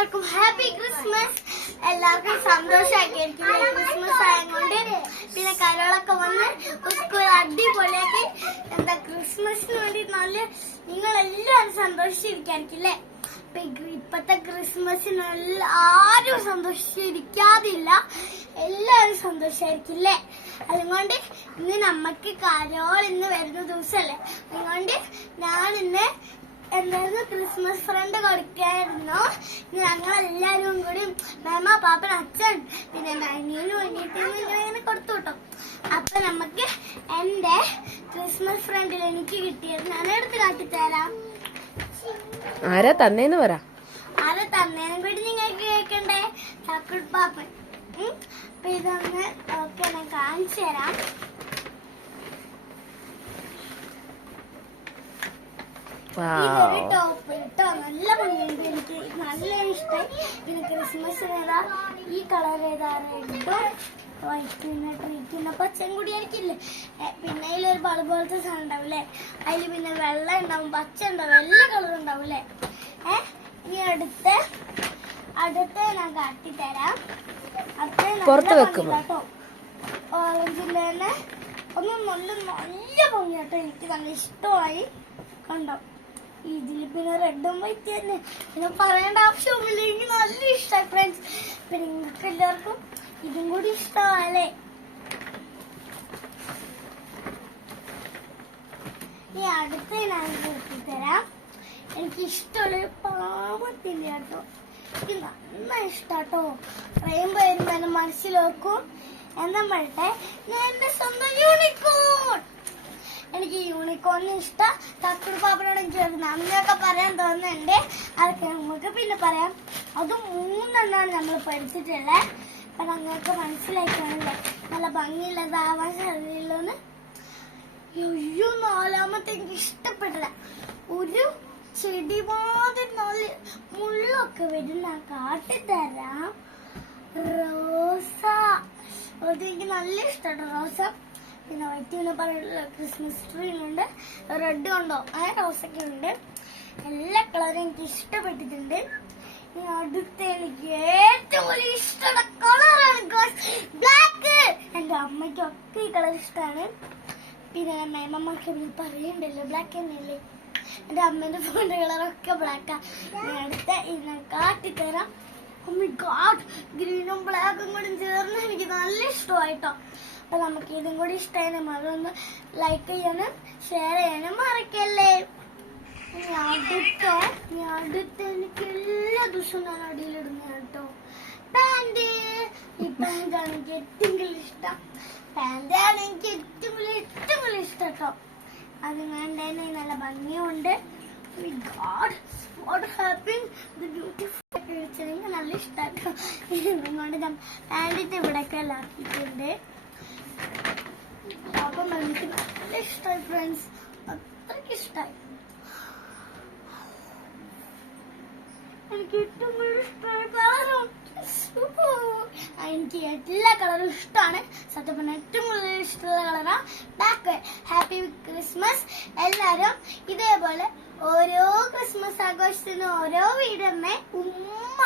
എല്ലാവർക്കും happy Christmas എല്ലാവർക്കും സന്തോഷമാക്കിയിരിക്കും Christmas ആയതുകൊണ്ട് പിന്നെ കരോളൊക്കെ വന്ന് സ്കൂൾ അടിപൊളിയാക്കി എന്താ ക്രിസ്മസിന് വേണ്ടി നല്ല നിങ്ങളെല്ലാവരും എല്ലാവരും അപ്പൊ ഇപ്പത്തെ ക്രിസ്മസിന് ആരും സന്തോഷിച്ചിരിക്കാതില്ല. എല്ലാവരും സന്തോഷമായിരിക്കില്ലേ? അതുകൊണ്ട് ഇന്ന് നമുക്ക് കരോൾ ഇന്ന് വരുന്ന ദിവസമല്ലേ? അതുകൊണ്ട് ഞാൻ ഇന്ന് എന്തായിരുന്നു? ക്രിസ്മസ് ഫ്രണ്ട് കൊടുക്കായിരുന്നു. ഞങ്ങളെല്ലാവരും കൂടി മാമ പാപ്പൻ അച്ഛൻ പിന്നെ നനിയനും വേണ്ടിയിട്ട് ഇങ്ങനെ കൊടുത്തു കിട്ടും. അപ്പൊ നമുക്ക് എന്റെ ക്രിസ്മസ് ഫ്രണ്ടിൽ എനിക്ക് കിട്ടിയത് ഞാൻ എടുത്ത് കാട്ടിത്തരാം. ആരാ തന്നേന്ന് പറ. ആരാ തന്നേനും കൂടി നിങ്ങൾക്ക് കേൾക്കണ്ടേ? ചക്കുൾ പാപ്പൻ പിന്നെ ഓക്കെ ഞാൻ കാണിച്ചു തരാം. ടോപ്പ് കേട്ടോ നല്ല ഭംഗിയുണ്ട് എനിക്ക്. നല്ല ഇഷ്ടമായി പിന്നെ ക്രിസ്മസ് ഏതാ? ഈ കളർ ഏതാ? റെഡും വൈറ്റിന് ട്രീറ്റിന് പച്ചയും കൂടി ആയിരിക്കില്ലേ? പിന്നെ അതിലൊരു പോലത്തെ സാധനം ഉണ്ടാവില്ലേ അതിൽ പിന്നെ വെള്ളം ഉണ്ടാവും പച്ച ഉണ്ടാവും എല്ലാ കളറും ഉണ്ടാവില്ലേ ഏ ഇനി അടുത്ത അടുത്ത ഞാൻ കാട്ടിത്തരാം. പുറത്ത്. ഓറഞ്ചിന്റെ തന്നെ. ഒന്ന് നല്ല നല്ല ഭംഗിയാട്ടോ എനിക്ക് നല്ല ഇഷ്ടമായി. കണ്ടോ? ഇതിൽ പിന്നെ റെഡും വൈറ്റ് തന്നെ പിന്നെ പറയേണ്ട ആവശ്യമില്ലെങ്കിൽ നല്ല ഇഷ്ടമായി ഫ്രണ്ട്സ് പിന്നെ നിങ്ങൾക്ക് എല്ലാവർക്കും ഇതും കൂടി ഇഷ്ടമല്ലേ ഈ അടുത്ത ഞാൻ കൂട്ടിത്തരാം തരാം. എനിക്ക് ഇഷ്ടമുള്ള പാവത്തിന്റെ കേട്ടോ. എനിക്ക് നല്ല ഇഷ്ടാട്ടോ. റെയിൻബോ വരുമ്പോ എന്റെ മനസ്സിലോർക്കും എന്താ പറയട്ടെ? ഞാൻ എന്റെ സ്വന്തം യൂണിക്കോൺ എനിക്ക് ഇഷ്ട തക്കുട് പാപ്പനോടും ചേർന്ന്. അന്നൊക്കെ പറയാൻ തോന്നുന്നുണ്ട്. അതൊക്കെ നമുക്ക് പിന്നെ പറയാം. അത് മൂന്നെണ്ണമാണ് നമ്മൾ പഠിച്ചിട്ടുള്ളത് അപ്പൊ അങ്ങനെയൊക്കെ മനസ്സിലാക്കാണല്ലോ നല്ല ഭംഗിയുള്ളതാവാൻ സാധ്യതയുള്ളതെന്ന് അയ്യോ നാലാമത്തെ എനിക്ക് ഇഷ്ടപ്പെട്ടില്ല. ഒരു ചെടി മാതിരി നല്ല മുള്ളൊക്കെ വരുന്ന കാട്ടിത്തരാം. റോസ. അത് എനിക്ക് നല്ല ഇഷ്ടമാണ് റോസ. പിന്നെ വൈറ്റ് പിന്നെ പറയുന്ന ക്രിസ്മസ് ട്രീ ഉണ്ട്. റെഡ് ഉണ്ടോ? ആ റോസൊക്കെ ഉണ്ട്. എല്ലാ കളറും എനിക്ക് ഇഷ്ടപ്പെട്ടിട്ടുണ്ട്. ഇനി അടുത്ത എനിക്ക് ഏറ്റവും ഇഷ്ടമുള്ള കളറാണ് ബ്ലാക്ക് എന്റെ അമ്മയ്ക്കൊക്കെ ഈ കളർ ഇഷ്ടമാണ് പിന്നെ മേമമ്മക്ക് പറയുന്നുണ്ടല്ലോ ബ്ലാക്ക് തന്നെയല്ലേ? എന്റെ അമ്മേന്റെ ഫോണിന്റെ കളറൊക്കെ ബ്ലാക്കാണ് അടുത്ത ഇന്ന് കാട്ടിത്തരാം ഗ്രീനും ബ്ലാക്കും കൂടി ചേർന്ന് എനിക്ക് നല്ല ഇഷ്ടമായിട്ടോ. അപ്പൊ നമുക്ക് ഇതും കൂടി ഇഷ്ടമായി അതൊന്ന് ലൈക്ക് ചെയ്യാനും ഷെയർ ചെയ്യാനും മറക്കല്ലേ? അടുത്ത ഇനി അടുത്ത് എനിക്ക് എല്ലാ ദിവസവും ഞാൻ അടിയിലിടുന്ന കേട്ടോ. പാന്റ്. ഇപ്പം എനിക്ക് ഏറ്റവും കൂടുതൽ ഇഷ്ടം. പാന്റാണ് എനിക്ക് ഏറ്റവും കൂടുതൽ ഏറ്റവും കൂടുതൽ ഇഷ്ടം കേട്ടോ. അത് വേണ്ടതിന് നല്ല ഭംഗിയുണ്ട്. God what happening the beautiful എനിക്ക് നല്ല ഇഷ്ടമാണ് ഇവിടെയൊക്കെ ആക്കിയിട്ടുണ്ട് അപ്പം എനിക്ക് നല്ല ഇഷ്ടമായി ഫ്രണ്ട്സ് അത്രയ്ക്ക് ഇഷ്ടമായി എനിക്ക് ഏറ്റവും കൂടുതൽ ഇഷ്ടമായ കളറും എനിക്ക് എല്ലാ കളറും ഇഷ്ടമാണ് സത്യം പറഞ്ഞാൽ ഏറ്റവും കൂടുതൽ ഇഷ്ടമുള്ള കളറാണ് ബ്ലാക്ക് ഹാപ്പി ക്രിസ്മസ് എല്ലാവരും ഇതേപോലെ ഓരോ ക്രിസ്മസ് ആഘോഷത്തിനും ഓരോ വീടമ്മേ ഉമ്മ.